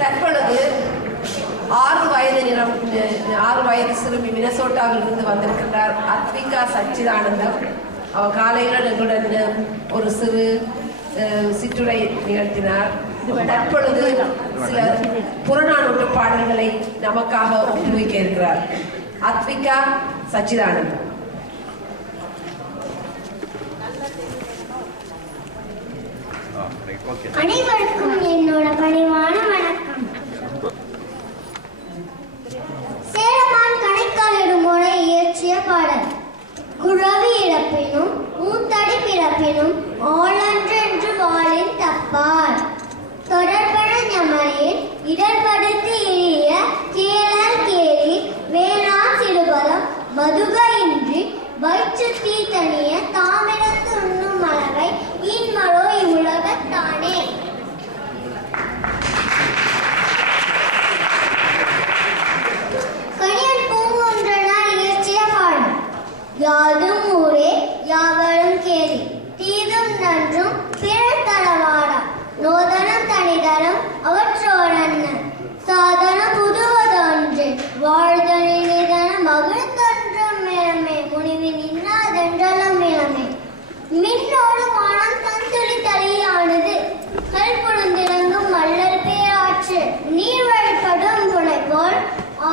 தற்பொழுது 6 வயது சிறுமி மினசோட்டாவில் இருந்து வந்திருக்கின்றார் அத்விகா சச்சிதானந்தம். அவர் காலையில் எங்களுடன் ஒரு சிறு சிற்றுரை நிகழ்த்தினார். தற்பொழுது சில புறநானூற்று பாடல்களை நமக்காக ஊக்குவிக்க இருக்கிறார். அத்விகா சச்சிதானந்தம். அனைவருக்கும் என்னோட பணிவான வணக்கம். சேரமான் கணைக்காலிடும் முறை இயற்றிய பாடல். குழவி இழப்பினும் மூத்தடி பிறப்பினும் ஆளன்றென்று வாளின் தப்பார் தொடர்பன ஞமரில் இடர்படுத்தி இழிய கேளல் கேலி வேளாண் சிறுபலம் மதுக இன்றி வயிற்று தீ தனிய தாமிடத்து உண்ணும் அளவை இன்மரோ இவ்வுலகத்தானே. கணியன் பூங்குன்றனார் இயற்றிய பாடல். யாதும் ஊரே யாவரும் கேலி தீதும் நன்றும் பிறர் தளவாடா நோதனம் தனிதரம் அவற்றோரன்ன சாதனம் புதுவதொன்று வாழ்தலில் இதன மகிழ்ந்தொன்றும் மிளமே முனிவின் இன்னாதென்றலும் மிளமே மின்னோடு வானம் தந்துளி தலையானது கல்பொழுந்திறங்கும் மல்லல் பேராற்று நீர் வழிபடும் புனைப்போல்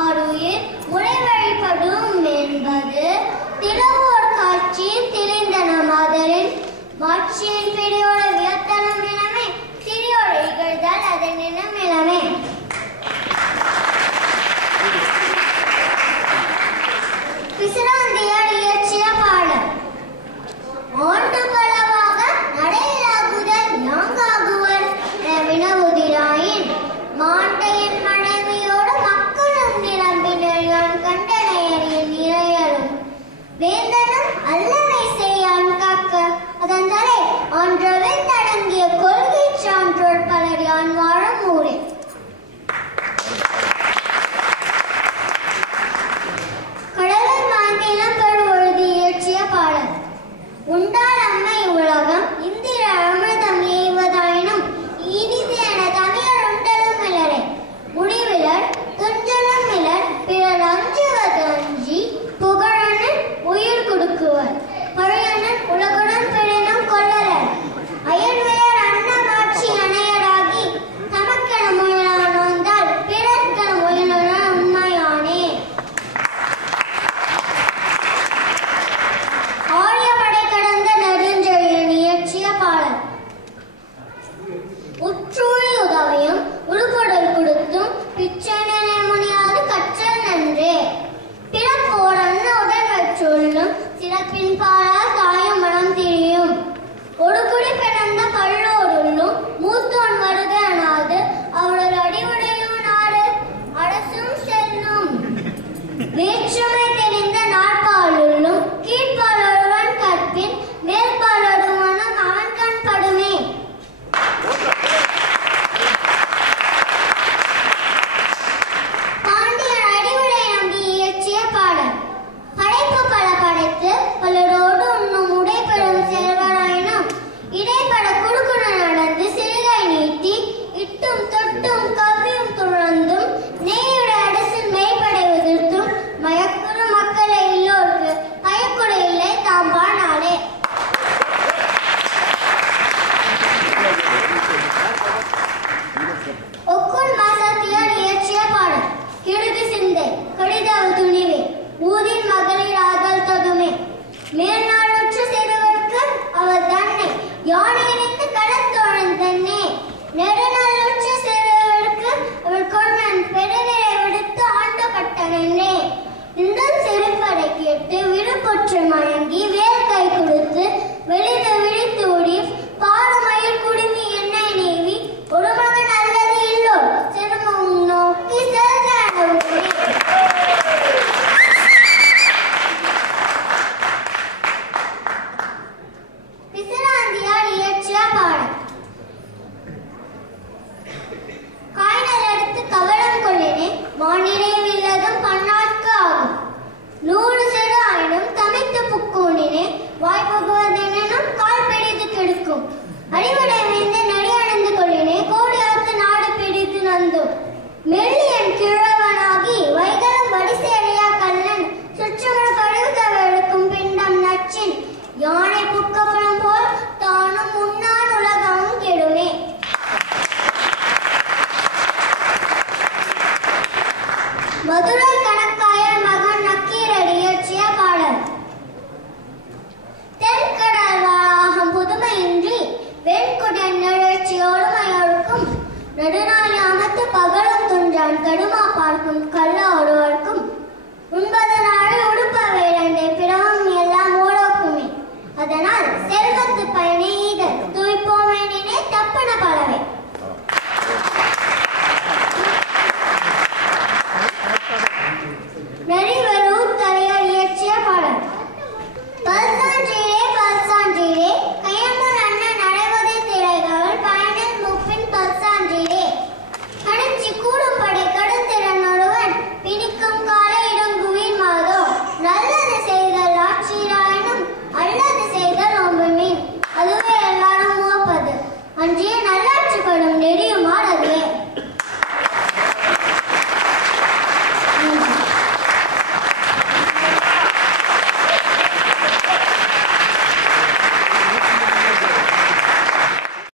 ஆறுயிர் முறை வழிபடும் என்பது திலவோர் காட்சியில் திளைந்தன மாதரின் மாட்சியின் பெரியோட வியத்தனம் இனமே சிறியோட இகழ்ந்தால் அதன் இனம் இளமே. பிசிராந்தியார் இயற்றிய பாடல். ஆண்டு பலவாக நடையிலாகுதல் யாங்காகுவர் வினவுதிராயின் மாண்டையின் மனைவியோடு மக்களும் நிரம்பினர் யான் கண்டனையறியின் இறையரும் வேந்தனும் அல்லவை செய்யான் காக்க அதன் தலை ஆன்றவில் தடங்கிய கொள்கை சான்றோர் பலர் யான் வாழும் ஊரே. கடவுள் மாந்தினம் பெருவழுதி இயற்றிய பாடல். உண்டால் அம்மை உலகம் இந்திர அமிர்தம் எய்வதாயினும் இனிது என தமிழர் உண்டலும் மிளரே முடிவிலர் துஞ்சலும் மிளர் பிறர் அஞ்சுவது அஞ்சி புகழனன் உயிர் கொடுக்குவர் பழையனன் உலகுடன் பிறனும் கொள்ளலர் அயல்வியர் அன்னமாட்சி அணையராகி தமக்கென முயலான் வந்தால் பிறர்க்கென முயலுன உண்மையானே. ஆரியப்படை கடந்த நெடுஞ்செழியன் இயற்றிய பாடல். உற்றூழி உதவியும் உருப்பொடல் கொடுத்தும் பிச்சைனே முனியாது கற்றல் நன்றே பிறப்போர் அன்ன உடல் சொல்லும் சிறப்பின் பாலால் தாயும் மனம் திரியும் ஒடுகுடி பிறந்த பல்லோருள்ளும் மூத்தோன் வருக நாது அவர்கள் அடிவுடையும் நாடு அரசும் செல்லும் வேற்றுமை தெரிந்த நாட்பாலுள்ளும் கீழ்பாலொருவன் கற்பின் மேற்பாலொரு மனம் அவன் கண் படுமே. பாண்டியன் அடிவுடை நம்பி இயற்றிய பாடல். படைப்பு பல படைத்து பலரோடு உண்ணும் உடைபெறும் செல்வராயினும் இடைப்பட குடுக்குட நடந்து சிறுகை நீட்டி இட்டும் தொட்டும் கவ்வியும் துறந்தும் நெய்யுட அரசில் மெய்ப்படை உதிர்த்தும் மயக்குறு மக்களை இல்லோர்க்கு பயக்குட இல்லை தாம்பானாலே. ஒக்குள் மாசத்தியார் இயற்றிய பாடல். கிடுகு சிந்தை கடிதவு துணிவே ஊதின் மகளிர் ஆதல் தகுமே மேல்நாளுற்ற சிறுவர்க்கு அவர் தன்னை யானையிலிருந்து கடத்தோழன் தன்னே நெடுநாளுற்ற சிறுவர்க்கு அவள் கொண்டான் பெருநிலை விடுத்து ஆண்டப்பட்டனே இந்த சிறுபடை கேட்டு விருப்பொற்று மயங்கி வேல் கை கொடுத்து வெளித விழித்து ஓடி பாடுமயில் குடுமி என்னை நீவி ஒரு மகன் அல்லது இல்லோர் சிறுமும் நோக்கி செல்கிறார். பிசிராந்தியார் இயற்றிய பாடல். காய்நல் எடுத்து கவலம் கொள்ளினே மானிடையும் இல்லதும் பன்னாட்கு ஆகும் 100 செடு ஆயினும் தமித்து புக்கூனினே வாய்ப்புகுவதெனும் மதுரை கணக்காயர் மகன் நக்கீரர் இயற்றிய பாடல். தென்கடல் வாழாகம் புதுமையின்றி வெண்குடன் நிழற்சி ஒருமையோருக்கும் நெடுநாள் அமர்த்து பகலும் துன்றான் கடுமா பார்க்கும் கள்ள ஒருவருக்கும் உண்பது